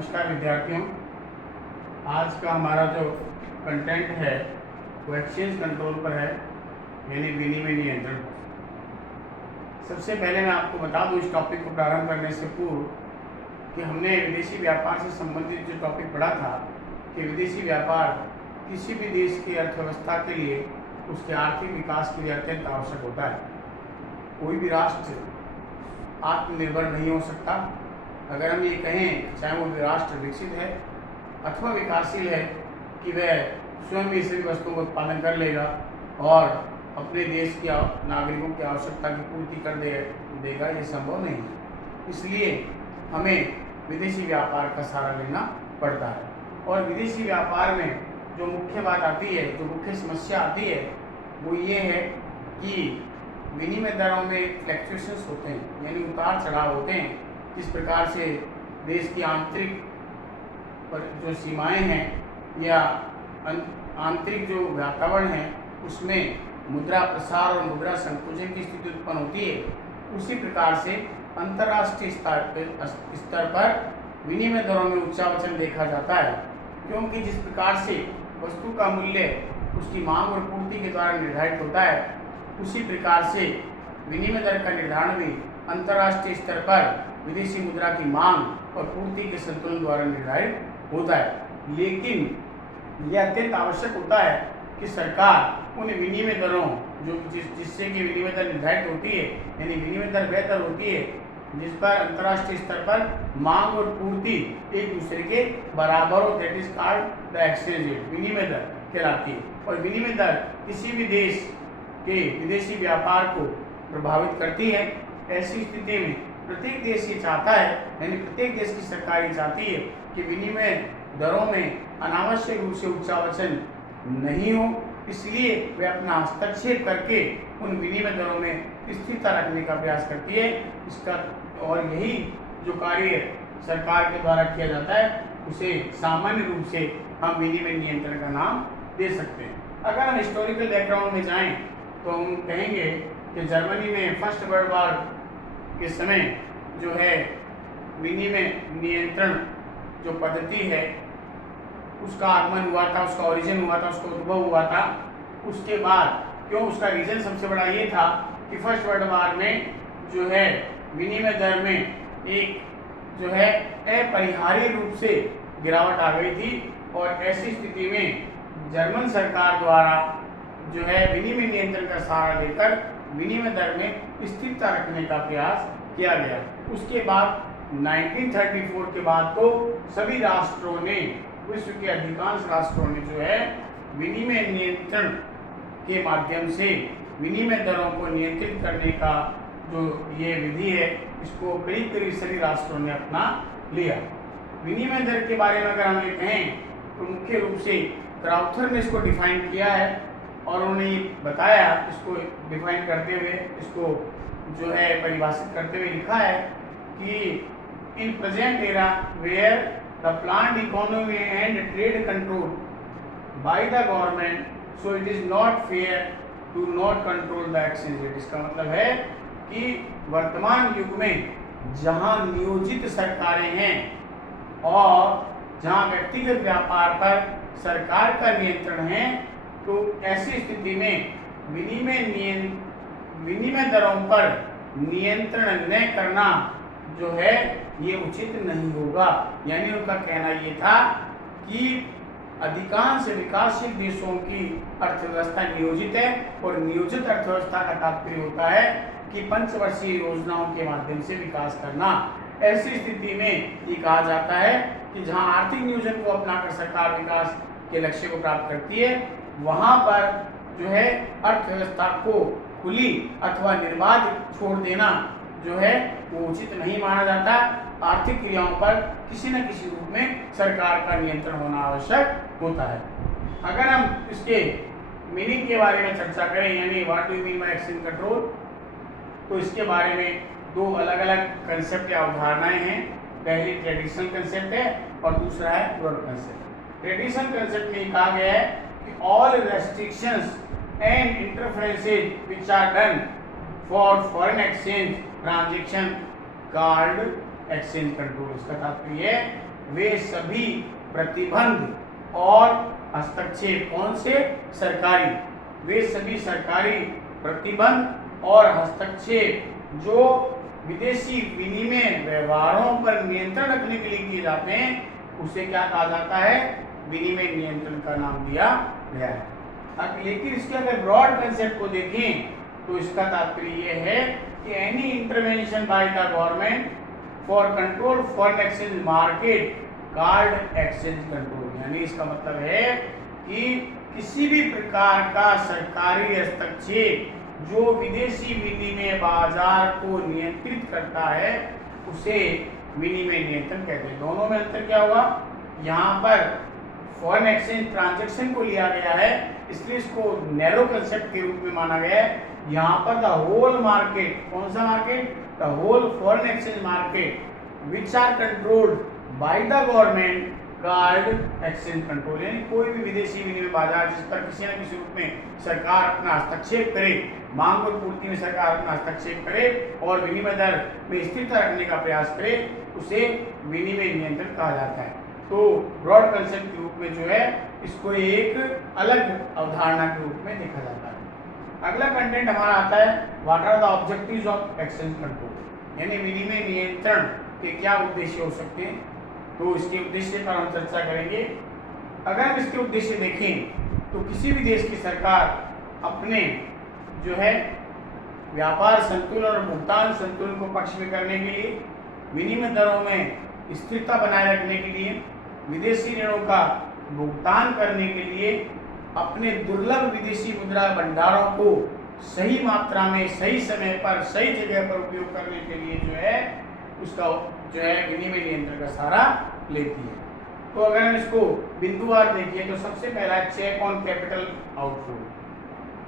नमस्कार विद्यार्थियों। आज का हमारा जो कंटेंट है वो एक्सचेंज कंट्रोल पर है, यानी विनिमय नियंत्रण पर। सबसे पहले मैं आपको बता दूं इस टॉपिक को प्रारंभ करने से पूर्व कि हमने विदेशी व्यापार से संबंधित जो टॉपिक पढ़ा था कि विदेशी व्यापार किसी भी देश की अर्थव्यवस्था के लिए, उसके आर्थिक विकास के लिए अत्यंत आवश्यक होता है। कोई भी राष्ट्र आत्मनिर्भर नहीं हो सकता। अगर हम ये कहें चाहे वो राष्ट्र विकसित है अथवा विकासशील है कि वह स्वयं भी सभी वस्तुओं का उत्पादन कर लेगा और अपने देश की नागरिकों की आवश्यकता की पूर्ति कर देगा, ये संभव नहीं है। इसलिए हमें विदेशी व्यापार का सहारा लेना पड़ता है। और विदेशी व्यापार में जो मुख्य बात आती है, जो मुख्य समस्या आती है, वो ये है कि विनिमय दरों में फ्लैक्चुएशंस होते हैं, यानी उतार चढ़ाव होते हैं। जिस प्रकार से देश की आंतरिक पर जो सीमाएं हैं या आंतरिक जो वातावरण है उसमें मुद्रा प्रसार और मुद्रा संकुचन की स्थिति उत्पन्न होती है, उसी प्रकार से अंतर्राष्ट्रीय स्तर पर विनिमय दरों में उच्चावचन देखा जाता है। क्योंकि जिस प्रकार से वस्तु का मूल्य उसकी मांग और पूर्ति के द्वारा निर्धारित होता है, उसी प्रकार से विनिमय दर का निर्धारण भी अंतर्राष्ट्रीय स्तर पर विदेशी मुद्रा की मांग और पूर्ति के संतुलन द्वारा निर्धारित होता है। लेकिन यह अत्यंत आवश्यक होता है कि सरकार उन विनिमय दरों जिससे कि विनिमय दर निर्धारित होती है, यानी विनिमय दर वह दर होती है जिस पर अंतर्राष्ट्रीय स्तर पर मांग और पूर्ति एक दूसरे के बराबर हो, that is called the exchange rate, विनिमय दर कहलाती है। और विनिमय दर किसी भी देश के विदेशी व्यापार को प्रभावित करती है। ऐसी स्थिति में प्रत्येक देश ये चाहता है, यानी प्रत्येक देश की सरकार ये चाहती है कि विनिमय दरों में अनावश्यक रूप से उच्चावचन नहीं हो, इसलिए वे अपना हस्तक्षेप करके उन विनिमय दरों में स्थिरता रखने का प्रयास करती है। इसका और यही जो कार्य सरकार के द्वारा किया जाता है उसे सामान्य रूप से हम विनिमय नियंत्रण का नाम दे सकते हैं। अगर हम हिस्टोरिकल बैकग्राउंड में जाएं तो हम कहेंगे कि जर्मनी में फर्स्ट वर्ल्ड वॉर के समय जो है विनिमय नियंत्रण जो पद्धति है उसका आगमन हुआ था, उसका ओरिजिन हुआ था, उसका उद्भव हुआ था। उसके बाद क्यों, उसका रीज़न सबसे बड़ा ये था कि फर्स्ट वर्ल्ड वॉर में जो है विनिमय दर में एक जो है अपरिहार्य रूप से गिरावट आ गई थी। और ऐसी स्थिति में जर्मन सरकार द्वारा जो है विनिमय नियंत्रण का सहारा लेकर विनिमय दर में स्थिरता रखने का प्रयास किया गया। उसके बाद 1934 के बाद तो सभी राष्ट्रों ने, विश्व के अधिकांश राष्ट्रों ने जो है विनिमय नियंत्रण के माध्यम से विनिमय दरों को नियंत्रित करने का जो ये विधि है, इसको करीब करीब सभी राष्ट्रों ने अपना लिया। विनिमय दर के बारे में अगर हम ये कहें तो मुख्य रूप से क्राउथर ने इसको डिफाइन किया है और उन्होंने ये बताया, इसको डिफाइन करते हुए, इसको जो है परिभाषित करते हुए लिखा है कि in present era where the planned economy and trade control by the government, so it is not fair to not control the exchange rate. इसका मतलब है कि वर्तमान युग में जहां नियोजित सरकारें हैं और जहां व्यक्तिगत व्यापार पर सरकार का नियंत्रण है, तो ऐसी स्थिति में विनिमय दरों पर नियंत्रण न करना जो है ये उचित नहीं होगा। यानी उनका कहना ये था कि अधिकांश विकासशील देशों की अर्थव्यवस्था नियोजित है और नियोजित अर्थव्यवस्था का तात्पर्य होता है कि पंचवर्षीय योजनाओं के माध्यम से विकास करना। ऐसी स्थिति में ये कहा जाता है कि जहां आर्थिक नियोजन को अपनाकर सरकार विकास के लक्ष्य को प्राप्त करती है, वहां पर जो है अर्थव्यवस्था को खुली अथवा निर्बाध छोड़ देना जो है वो उचित नहीं माना जाता। आर्थिक क्रियाओं पर किसी न किसी रूप में सरकार का नियंत्रण होना आवश्यक होता है। अगर हम इसके मीनिंग के बारे में चर्चा करें, यानी what do you mean by exchange control, तो इसके बारे में दो अलग अलग कंसेप्ट या अवधारणाएं हैं। पहली ट्रेडिशनल कंसेप्ट है और दूसरा है ब्रॉड कंसेप्ट। ट्रेडिशनल कंसेप्ट में कहा गया है कि all restrictions and interferences which are done for foreign exchange transaction called exchange control. इसका तात्पर्य है वे सभी प्रतिबंध और हस्तक्षेप, कौन से? सरकारी, वे सभी सरकारी प्रतिबंध और हस्तक्षेप जो विदेशी विनिमय व्यवहारों पर नियंत्रण रखने के लिए किए जाते हैं, उसे क्या कहा जाता है? विनिमय नियंत्रण का नाम दिया गया है। अब लेकिन इसके अगर ब्रॉड कंसेप्ट को देखें तो इसका तात्पर्य यह है कि any intervention bye the government for control foreign exchange market called exchange control. यानी इसका मतलब है कि किसी भी प्रकार का सरकारी हस्तक्षेप जो विदेशी विनिमय बाजार को नियंत्रित करता है उसे विनिमय नियंत्रण कहते हैं। दोनों में अंतर क्या हुआ? यहाँ पर फॉरेन एक्सचेंज ट्रांजैक्शन को लिया गया है, इसलिए इसको नैरो कंसेप्ट के रूप में माना गया है। यहाँ पर द होल मार्केट, कौन सा market? The whole foreign exchange market which are controlled by the government called exchange control. यानी कोई भी विदेशी विनिमय बाजार जिस पर किसी न किसी रूप में सरकार अपना हस्तक्षेप करे, मांग और पूर्ति में सरकार अपना हस्तक्षेप करे और विनिमय दर में स्थिरता रखने का प्रयास करे, उसे विनिमय नियंत्रण कहा जाता है। तो ब्रॉड कंसेप्ट के रूप में जो है इसको एक अलग अवधारणा के रूप में देखा जाता है। अगला कंटेंट हमारा आता है what are the objectives of exchange control. यानी विनिमय नियंत्रण के क्या उद्देश्य हो सकते हैं, तो इसके उद्देश्य पर हम चर्चा करेंगे। अगर हम इसके उद्देश्य देखें तो किसी भी देश की सरकार अपने जो है व्यापार संतुलन और भुगतान संतुलन को पक्ष में करने के लिए, विनिमय दरों में स्थिरता बनाए रखने के लिए, विदेशी ऋणों का भुगतान करने के लिए, अपने दुर्लभ विदेशी मुद्रा भंडारों को सही मात्रा में, सही समय पर, सही जगह पर उपयोग करने के लिए जो है उसका जो है विनिमय नियंत्रण का सहारा लेती है। तो अगर हम इसको बिंदुवार देखिए तो सबसे पहला चेक ऑन कैपिटल आउटफ्लो।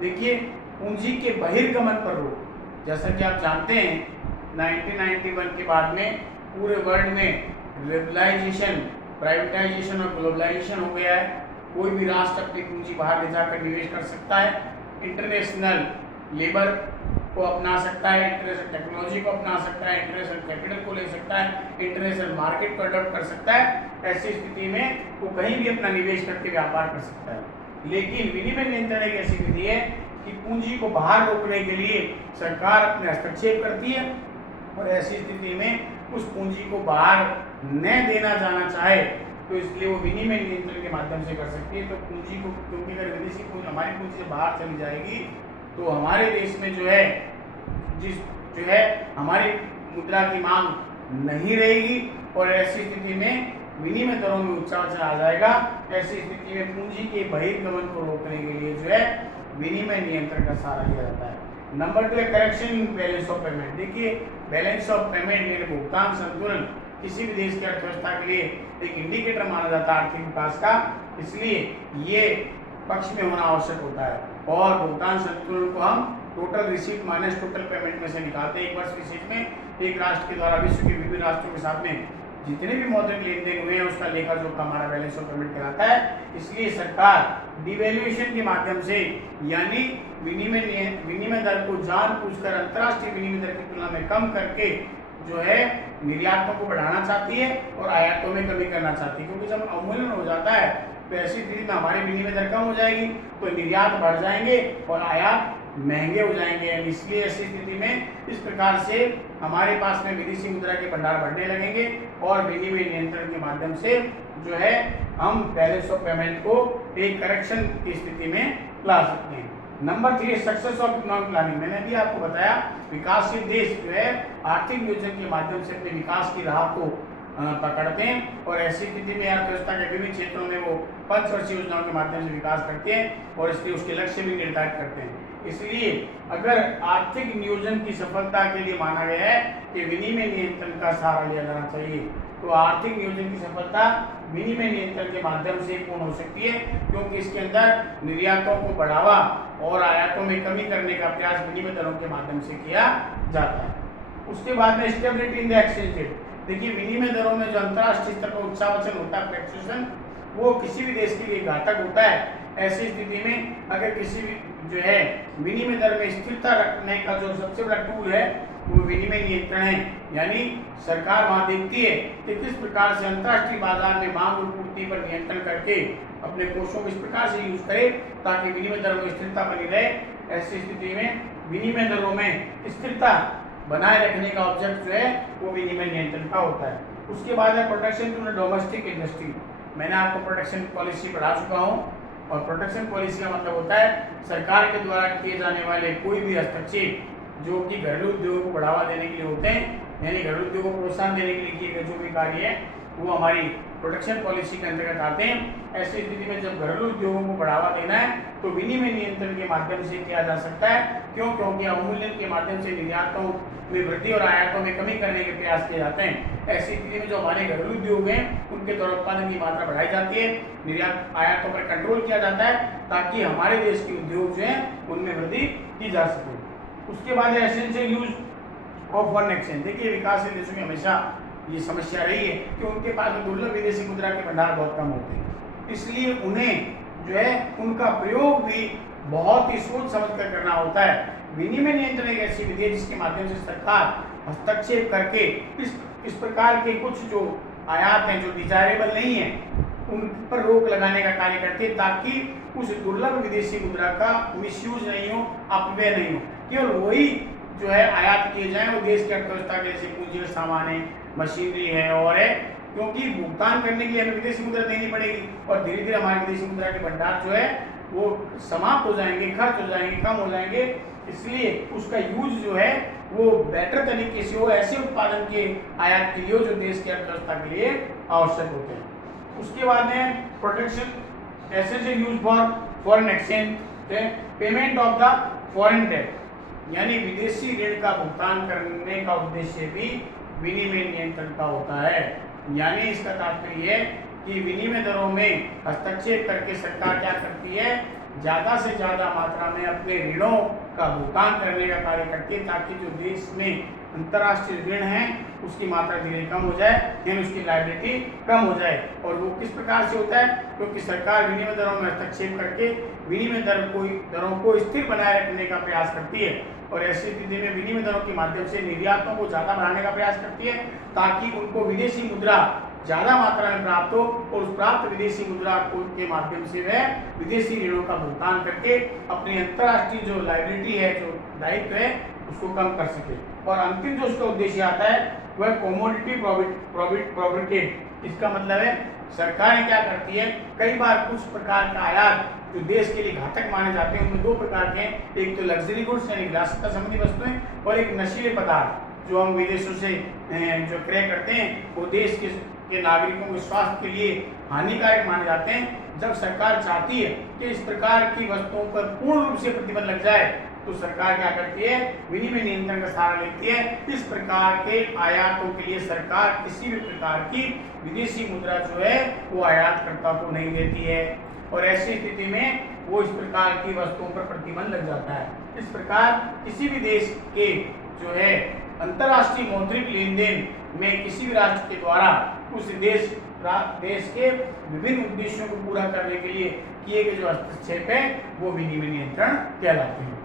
देखिए पूंजी के बहिर्गमन पर रोक। जैसा कि आप जानते हैं 1991 के बाद में पूरे वर्ल्ड में लिबरलाइजेशन, प्राइवेटाइजेशन और ग्लोबलाइजेशन हो गया है। कोई भी राष्ट्र अपनी पूंजी बाहर ले जाकर निवेश कर सकता है, इंटरनेशनल लेबर को अपना सकता है, इंटरनेशनल टेक्नोलॉजी को अपना सकता है, इंटरनेशनल कैपिटल को ले सकता है, इंटरनेशनल मार्केट को अडॉप्ट कर सकता है। ऐसी स्थिति में वो कहीं भी अपना निवेश करके व्यापार कर सकता है। लेकिन विनिमय नियंत्रण एक ऐसी विधि है कि पूंजी को बाहर रोकने के लिए सरकार अपने हस्तक्षेप करती है और ऐसी स्थिति में उस पूंजी को बाहर न देना जाना चाहे तो इसलिए वो विनिमय नियंत्रण के माध्यम से कर सकती है। तो पूंजी को, क्योंकि अगर विदेशी पूंजी हमारी पूंजी से बाहर चली जाएगी तो हमारे देश में जो है हमारी मुद्रा की मांग नहीं रहेगी और ऐसी स्थिति में विनिमय दरों में उछाल आ जाएगा। ऐसी स्थिति में पूंजी के बहिर्गमन को रोकने के लिए जो है विनिमय नियंत्रण का सहारा लिया जाता है। नंबर 2 है correction in balance of payment. देखिए बैलेंस ऑफ पेमेंट यानी भुगतान संतुलन किसी भी देश की अर्थव्यवस्था के लिए एक इंडिकेटर माना जाता है आर्थिक विकास का, इसलिए ये पक्ष में होना आवश्यक होता है। और भुगतान संतुलन को हम total receipt minus total payment में से निकालते हैं। एक वर्ष विशेष में एक राष्ट्र के द्वारा विश्व के विभिन्न राष्ट्रों के साथ में जितने भी मौद्रिक लेन देन हुए हैं उसका लेखा जोखा हमारा बैलेंस ऑफ पेमेंट कहलाता है। इसलिए सरकार डिवैल्यूएशन के माध्यम से यानी विनिमय दर को जानबूझकर अंतर्राष्ट्रीय विनिमय दर की तुलना में कम करके जो है निर्यातों को बढ़ाना चाहती है और आयातों में कमी करना चाहती है। क्योंकि जब अवमूल्यन हो जाता है तो ऐसी स्थिति में हमारी विनिमय दर कम हो जाएगी तो निर्यात बढ़ जाएंगे और आयात महंगे हो जाएंगे। इसलिए ऐसी स्थिति में इस प्रकार से हमारे पास में विदेशी मुद्रा के भंडार बढ़ने लगेंगे और विनिमय नियंत्रण के माध्यम से जो है हम बैलेंस ऑफ पेमेंट को एक करेक्शन की स्थिति में ला सकते हैं। Number 3 success of economic planning. मैंने भी आपको बताया विकासशील देश जो है आर्थिक नियोजन के माध्यम से अपने विकास की राह को पकड़ते हैं और ऐसी स्थिति में अर्थव्यवस्था के विभिन्न क्षेत्रों में वो पंचवर्षीय योजनाओं के माध्यम से विकास करते हैं और इसलिए उसके लक्ष्य भी निर्धारित करते हैं। इसलिए अगर आर्थिक नियोजन की सफलता के लिए माना गया है कि विनिमय नियंत्रण का सहारा लिया जाना चाहिए तो आर्थिक नियोजन की सफलता विनिमय नियंत्रण के माध्यम से पूर्ण हो सकती है, क्योंकि इसके अंदर निर्यातों को बढ़ावा और आयातों में कमी करने का प्रयास विनिमय दरों के माध्यम से किया जाता है। उसके बाद में stability in the exchange rate. देखिए विनिमय दरों में जो अंतर्राष्ट्रीय स्तर पर उच्चावचन होता है फ्लक्चुएशन, वो किसी भी देश के लिए घातक होता है। ऐसी स्थिति में अगर किसी भी जो है विनिमय दर में स्थिरता रखने का जो सबसे बड़ा टूल है वो विनिमय नियंत्रण है। यानी सरकार वहाँ देखती है कि किस प्रकार से अंतर्राष्ट्रीय बाजार में मांग और पूर्ति पर नियंत्रण करके अपने कोषों को इस प्रकार से यूज करे ताकि विनिमय दरों में स्थिरता बनी रहे। ऐसी स्थिति में विनिमय दरों में स्थिरता बनाए रखने का ऑब्जेक्ट जो है वो विनिमय नियंत्रण का होता है। उसके बाद है protection to the domestic industry. मैंने आपको प्रोटेक्शन पॉलिसी पढ़ा चुका हूँ, और प्रोटेक्शन पॉलिसी का मतलब होता है सरकार के द्वारा किए जाने वाले कोई भी हस्तक्षेप जो कि घरेलू उद्योगों को बढ़ावा देने के लिए होते हैं, यानी घरेलू उद्योगों को प्रोत्साहन देने के लिए किए गए जो भी कार्य है वो हमारी प्रोटेक्शन पॉलिसी के अंतर्गत आते हैं। ऐसी स्थिति में जब घरेलू उद्योगों को बढ़ावा देना है तो विनिमय नियंत्रण के माध्यम से किया जा सकता है। क्योंकि अवमूल्यन के माध्यम से निर्यातों में वृद्धि और आयातों में कमी करने के प्रयास किए जाते हैं। ऐसी स्थिति में जो हमारे घरेलू उद्योग हैं उनके द्वारा उत्पादन की मात्रा बढ़ाई जाती है, निर्यात आयातों पर कंट्रोल किया जाता है ताकि हमारे देश के उद्योग जो हैं उनमें वृद्धि की जा सके। उसके बाद है essential use of foreign exchange. देखिए विकासशील देशों में हमेशा ये समस्या रही है कि उनके पास में दुर्लभ विदेशी मुद्रा के भंडार बहुत कम होते हैं, इसलिए उन्हें जो है उनका प्रयोग भी बहुत ही सोच समझ कर करना होता है। विनिमय नियंत्रण एक ऐसी विधि है जिसके माध्यम से सरकार हस्तक्षेप करके इस प्रकार के कुछ जो आयात हैं जो डिजायरेबल नहीं है उन पर रोक लगाने का कार्य करती है ताकि उस दुर्लभ विदेशी मुद्रा का मिसयूज नहीं हो, अपव्यय नहीं हो। केवल वही जो है आयात किए जाएं वो देश की अर्थव्यवस्था के जैसे पूंजी सामान है, मशीनरी है और है, क्योंकि भुगतान करने के लिए हमें विदेशी मुद्रा देनी पड़ेगी और धीरे धीरे हमारे विदेशी मुद्रा के भंडार जो है वो समाप्त हो जाएंगे, खर्च हो जाएंगे, कम हो जाएंगे। इसलिए उसका यूज जो है वो बेटर तरीके से हो, ऐसे उत्पादन के आयात के लिए हो जो देश की अर्थव्यवस्था के लिए आवश्यक होते हैं। उसके बाद में protection essential use for foreign exchange, payment of the foreign debt, यानी विदेशी ऋण का भुगतान करने का उद्देश्य भी विनिमय नियंत्रण का होता है। यानी इसका तात्पर्य है कि विनिमय दरों में हस्तक्षेप करके सरकार क्या करती है, ज़्यादा से ज़्यादा मात्रा में अपने ऋणों का भुगतान करने का कार्य करती है ताकि जो देश में अंतर्राष्ट्रीय ऋण है उसकी मात्रा धीरे कम हो जाए, यानी उसकी लायबिलिटी कम हो जाए। और वो किस प्रकार से होता है, क्योंकि सरकार विनिमय दरों में हस्तक्षेप करके विनिमय दरों को स्थिर बनाए रखने का प्रयास करती है और ऐसी स्थिति में विनिमय दरों के माध्यम से निर्यातों को ज़्यादा बढ़ाने का प्रयास करती है ताकि उनको विदेशी मुद्रा ज़्यादा मात्रा में प्राप्त हो और उस प्राप्त विदेशी मुद्रा के माध्यम से वह विदेशी ऋणों का भुगतान करके अपनी अंतर्राष्ट्रीय जो लायबिलिटी है, जो दायित्व है, उसको कम कर सके। और अंतिम जो उसका उद्देश्य आता है वह कमोडिटी प्रोहिबिटेड। इसका मतलब है सरकारें क्या करती है, कई बार कुछ प्रकार का आयात जो देश के लिए घातक माने जाते हैं उनमें दो प्रकार के हैं, एक तो लग्जरी गुड्स यानी विलासिता संबंधी वस्तुएं और एक नशीले पदार्थ जो हम विदेशों से जो क्रय करते हैं वो देश के नागरिकों के स्वास्थ्य के लिए हानिकारक माने जाते हैं। जब सरकार चाहती है कि इस प्रकार की वस्तुओं पर पूर्ण रूप से प्रतिबंध लग जाए तो सरकार क्या करती है, विनिमय नियंत्रण का सहारा लेती है। इस प्रकार के आयातों के लिए सरकार किसी भी प्रकार की विदेशी मुद्रा जो है वो आयातकर्ता को नहीं देती है और ऐसी स्थिति में वो इस प्रकार की वस्तुओं पर प्रतिबंध लग जाता है। इस प्रकार किसी भी देश के जो है अंतर्राष्ट्रीय मौद्रिक लेन देन में किसी भी राष्ट्र के द्वारा उस देश के विभिन्न उद्देश्यों को पूरा करने के लिए किए गए जो हस्तक्षेप है वो विनिमय नियंत्रण कहलाते हैं।